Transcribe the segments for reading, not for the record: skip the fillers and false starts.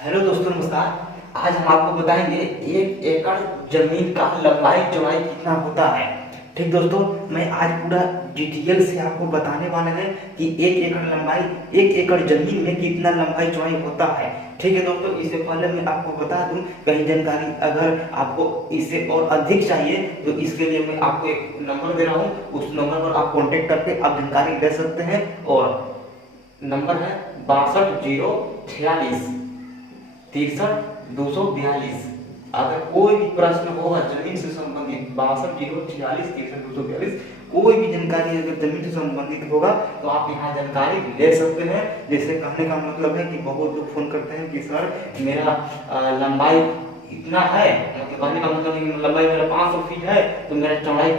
Hello दोस्तों, नमस्कार। आज हम आपको बताएंगे एक एकड़ जमीन का लंबाई चौड़ाई कितना होता है। ठीक दोस्तों, मैं आज पूरा डिटेल से आपको बताने वाला है कि एक एकड़ लंबाई, एक एकड़ जमीन में कितना लंबाई चौड़ाई होता है। ठीक है दोस्तों, इससे पहले मैं आपको बता दूं, कहीं जानकारी अगर आपको इससे और अधिक चाहिए तो इसके लिए मैं आपको एक नंबर दे रहा हूँ, उस नंबर पर आप कॉन्टेक्ट करके आप जानकारी ले सकते हैं। और नंबर है 62 0 46 63 242। अगर कोई भी प्रश्न होगा जमीन से संबंधित 62 0 46 63 242, कोई भी जानकारी अगर जमीन से संबंधित होगा तो आप यहाँ जानकारी ले सकते हैं। जैसे कहने का मतलब है कि बहुत लोग फोन करते हैं कि सर मेरा लंबाई इतना है, मतलब कहने का मतलब है कि लंबाई मेरा 500 फीट है तो मेरा चौड़ाई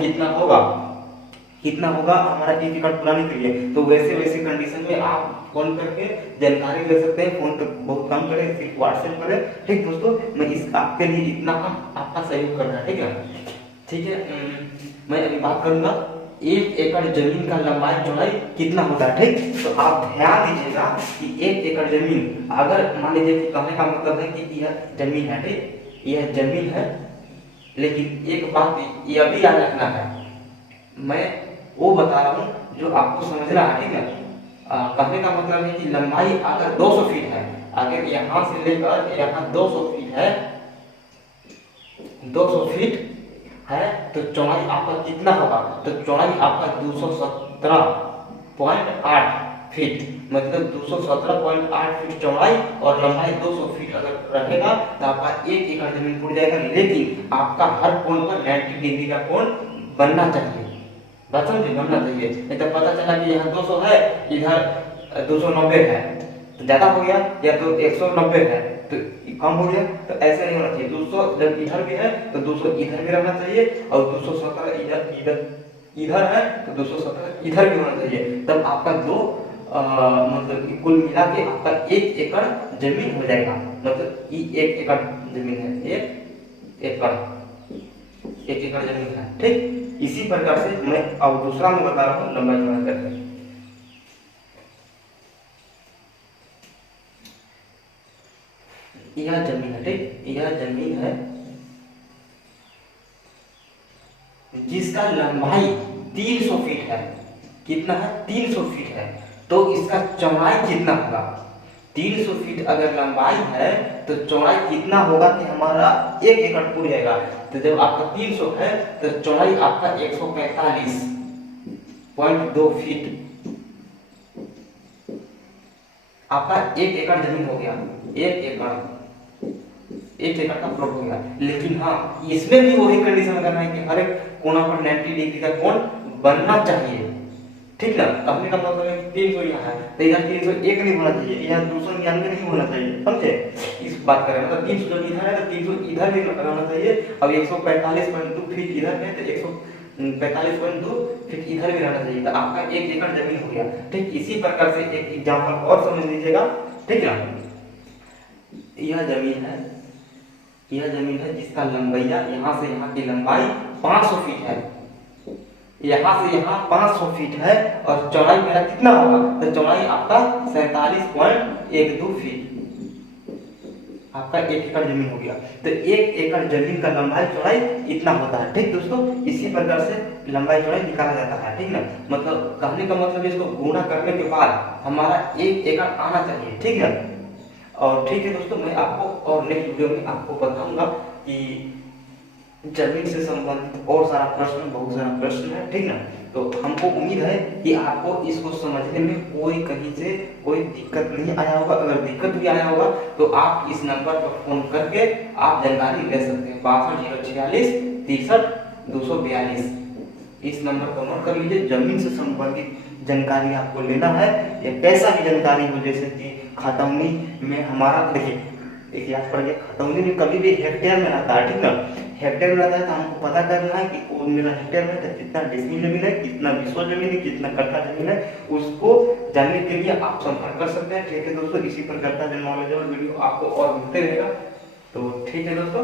कितना होगा हमारा एक एकड़ पुराने के लिए। तो वैसे वैसे कंडीशन में आप फोन करके जानकारी ले सकते हैं। फोन तो बहुत कम करें, सिर्फ व्हाट्सएप करें। ठीक दोस्तों, मैं इस आपके लिए इतना आपका सहयोग कर रहा है। ठीक है, ठीक है। मैं अभी बात करूंगा एक एकड़ जमीन का लंबाई चौड़ाई कितना होता है। ठीक, तो आप ध्यान दीजिएगा कि एक एकड़ जमीन, अगर मान लीजिए कि कहने का मतलब है कि यह जमीन है, ठीक, यह जमीन है, लेकिन एक बात यह भी याद रखना है, मैं वो बता रहा हूँ जो आपको समझ रहा है। ठीक है, कहने का मतलब है कि लंबाई अगर 200 फीट है, अगर यहाँ से लेकर यहाँ 200 फीट है, 200 फीट है तो चौड़ाई आपका कितना होगा? तो चौड़ाई आपका 217.8 फीट, मतलब 217.8 फीट चौड़ाई और लंबाई 200 फीट अगर रहेगा तो आपका एक एकड़ जमीन पूरी जाएगा। लेकिन आपका हर कोण पर 90 डिग्री का कोण बनना चाहिए, बनना चाहिए। नहीं तो पता चला कि यहाँ 200 है, इधर 290 है, तो ज्यादा हो गया, या तो 190 है तो कम हो गया। तो ऐसा नहीं होना चाहिए। 200 जब इधर भी है तो 200 इधर भी रहना चाहिए, और 217 इधर है तो 217 इधर भी होना चाहिए। तब आपका दो मतलब कि कुल मिला के आपका एक एकड़ जमीन हो जाएगा। मतलब एक एकड़ जमीन है, एक एकड़ जमीन है। ठीक, इसी प्रकार से मैं अब दूसरा में बता रहा हूँ लंबाई चौड़ाई करके। यह जमीन है, ठीक, यह जमीन है जिसका लंबाई 300 फीट है। कितना है? 300 फीट है। तो इसका चौड़ाई कितना होगा? 300 फीट अगर लंबाई है तो चौड़ाई कितना होगा कि हमारा एक एकड़ पूरी जाएगा। तो जब आपका 300 है तो चौड़ाई आपका 145.2 फीट आपका एक एकड़ जमीन हो गया। एक एकड़ का प्लॉट हो गया। लेकिन हाँ, इसमें भी वही कंडीशन लगाना है कि हर एक कोना पर 90 डिग्री का कोण बनना चाहिए। ठीक ना, कहने का मतलब है कि 300 यहाँ है तो इधर 301 नहीं होना चाहिए, यहाँ 299 नहीं होना चाहिए। समझे? इस बात करें, मतलब 300 जब इधर है तो 300 इधर भी रहना चाहिए। अब 145.2 फीट इधर है तो 145.2 फीट इधर भी रहना चाहिए। तो आपका एक एकड़ जमीन हो गया। ठीक, इसी प्रकार से एक एग्जाम्पल और समझ लीजिएगा। ठीक ना, यह जमीन है जिसका लंबाइया यहाँ से यहाँ की लंबाई 500 फीट है, यहाँ से यहाँ 500 फीट है, और चौड़ाई मेरा कितना होगा? तो चौड़ाई आपका 47.12 फीट आपका एक एकड़ जमीन हो गया। तो एक एकड़ जमीन का लंबाई चौड़ाई इतना होता है। ठीक दोस्तों, इसी प्रकार से लंबाई चौड़ाई निकाला जाता है। ठीक ना, मतलब कहने का मतलब इसको गुणा करने के बाद हमारा एक एकड़ आना चाहिए। ठीक है, और ठीक है दोस्तों, मैं आपको और नेक्स्ट वीडियो में आपको बताऊंगा कि जमीन से संबंधित और सारा प्रश्न, बहुत सारा प्रश्न है। ठीक ना, तो हमको उम्मीद है कि आपको इसको समझने में कोई कहीं से कोई दिक्कत नहीं आया होगा। अगर दिक्कत भी आया होगा तो आप इस नंबर पर फोन करके आप जानकारी ले सकते हैं। 62 0 46 63 242 इस नंबर को नोट कर लीजिए। जमीन से संबंधित जानकारी आपको लेना है या कैसा भी जानकारी हो, जैसे कि खतौनी में हमारा देखिए याद पड़िए, खतौनी में कभी भी हेक्टेयर में रहता है। ठीक ना, हेक्टेयर में रहता है तो हमको पता करना है कि वो मेरा हेक्टेयर में तो कितना डेसिमल जमीन है, कितना विस्व जमीन है, कितना कट्ठा जमीन है, उसको जानने के लिए आप संपर्क कर सकते हैं। ठीक है दोस्तों, इसी पर करता है नॉलेजेबल वीडियो आपको और मिलते रहेगा। तो ठीक है दोस्तों।